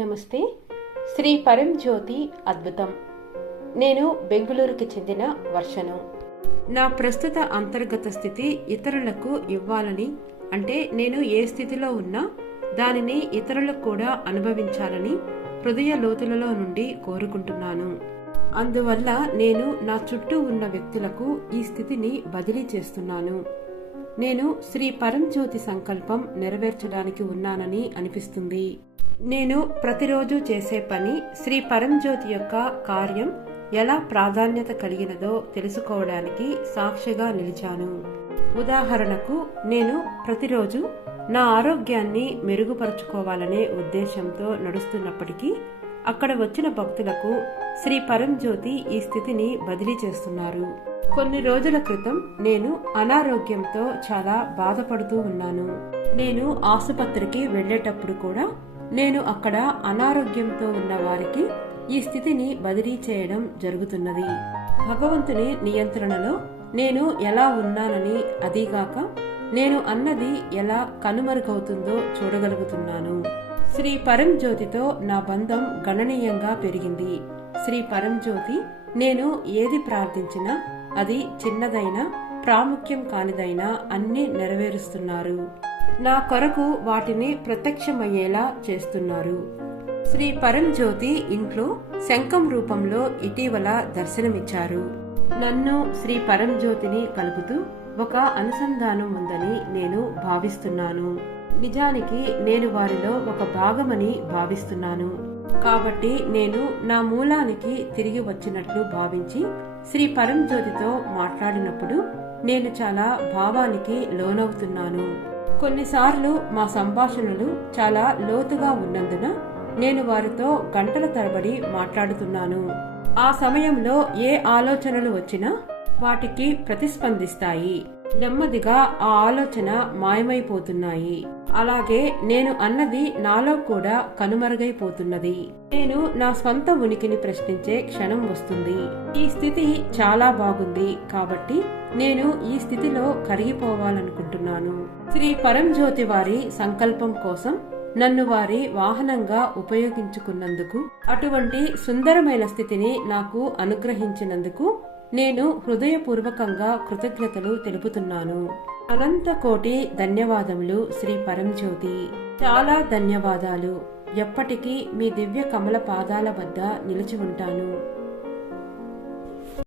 నమస్తే. శ్రీ పరంజ్యోతి అద్భుతం. నేను బెంగుళూరుకి చెందిన వర్షను. నా ప్రస్తుత అంతర్గత స్థితి ఇతరులకు ఇవ్వాలని, అంటే నేను ఏ స్థితిలో ఉన్నా దానిని ఇతరులకు కూడా అనుభవించాలని హృదయ లోతులలో నుండి కోరుకుంటున్నాను. అందువల్ల నేను నా చుట్టూ ఉన్న వ్యక్తులకు ఈ స్థితిని బదిలీ చేస్తున్నాను. నేను శ్రీ పరంజ్యోతి సంకల్పం నెరవేర్చడానికి ఉన్నానని అనిపిస్తుంది. నేను ప్రతిరోజు చేసే పని శ్రీ పరంజ్యోతి యొక్క కార్యం ఎలా ప్రాధాన్యత కలిగినదో తెలుసుకోవడానికి సాక్షిగా నిలిచాను. ఉదాహరణకు, నేను ప్రతిరోజు నా ఆరోగ్యాన్ని మెరుగుపరుచుకోవాలనే ఉద్దేశంతో నడుస్తున్నప్పటికీ అక్కడ వచ్చిన భక్తులకు శ్రీ పరంజ్యోతి ఈ స్థితిని బదిలీ చేస్తున్నారు. కొన్ని రోజుల క్రితం నేను అనారోగ్యంతో చాలా బాధపడుతూ ఉన్నాను. నేను ఆసుపత్రికి వెళ్లేటప్పుడు కూడా నేను అక్కడ అనారోగ్యంతో ఉన్న వారికి ఈ స్థితిని బదిలీ చేయడం జరుగుతున్నది. భగవంతుని నియంత్రణలో నేను ఎలా ఉన్నానని, అదీగాక నేను అన్నది ఎలా కనుమరుగవుతుందో చూడగలుగుతున్నాను. శ్రీ పరంజ్యోతితో నా బంధం గణనీయంగా పెరిగింది. శ్రీ పరంజ్యోతి నేను ఏది ప్రార్థించినా అది చిన్నదైనా ప్రాముఖ్యం కానిదైనా అన్ని నెరవేరుస్తున్నారు. నా కొరకు వాటిని ప్రత్యక్షమయ్యేలా చేస్తున్నారు. శ్రీ పరంజ్యోతి ఇంట్లో శంఖం రూపంలో ఇటీవల దర్శనమిచ్చారు. నన్ను శ్రీ పరంజ్యోతిని కలుపుతూ ఒక అనుసంధానం ఉందని నేను భావిస్తున్నాను. నిజానికి నేను వారిలో ఒక భాగమని భావిస్తున్నాను. కాబట్టి నేను నా మూలానికి తిరిగి వచ్చినట్లు భావించి శ్రీ పరంజ్యోతితో మాట్లాడినప్పుడు నేను చాలా భావానికి లోనవుతున్నాను. కొన్నిసార్లు మా సంభాషణలు చాలా లోతుగా ఉన్నందున నేను వారితో గంటల తరబడి మాట్లాడుతున్నాను. ఆ సమయంలో ఏ ఆలోచనలు వచ్చినా వాటికి ప్రతిస్పందిస్తాయి. నెమ్మదిగా ఆ ఆలోచన మాయమైపోతున్నాయి. అలాగే నేను అన్నది నాలో కూడా కనుమరుగైపోతున్నది. నేను నా స్వంత ఉనికిని ప్రశ్నించే క్షణం వస్తుంది. ఈ స్థితి చాలా బాగుంది, కాబట్టి నేను ఈ స్థితిలో కరిగిపోవాలనుకుంటున్నాను. శ్రీ పరంజ్యోతి వారి సంకల్పం కోసం నన్ను వారి వాహనంగా ఉపయోగించుకున్నందుకు, అటువంటి సుందరమైన స్థితిని నాకు అనుగ్రహించినందుకు నేను హృదయపూర్వకంగా కృతజ్ఞతలు తెలుపుతున్నాను. అనంత కోటి ధన్యవాదములు శ్రీ పరంజ్యోతి. చాలా ధన్యవాదాలు. ఎప్పటికీ మీ దివ్య కమల పాదాల వద్ద నిలిచి ఉంటాను.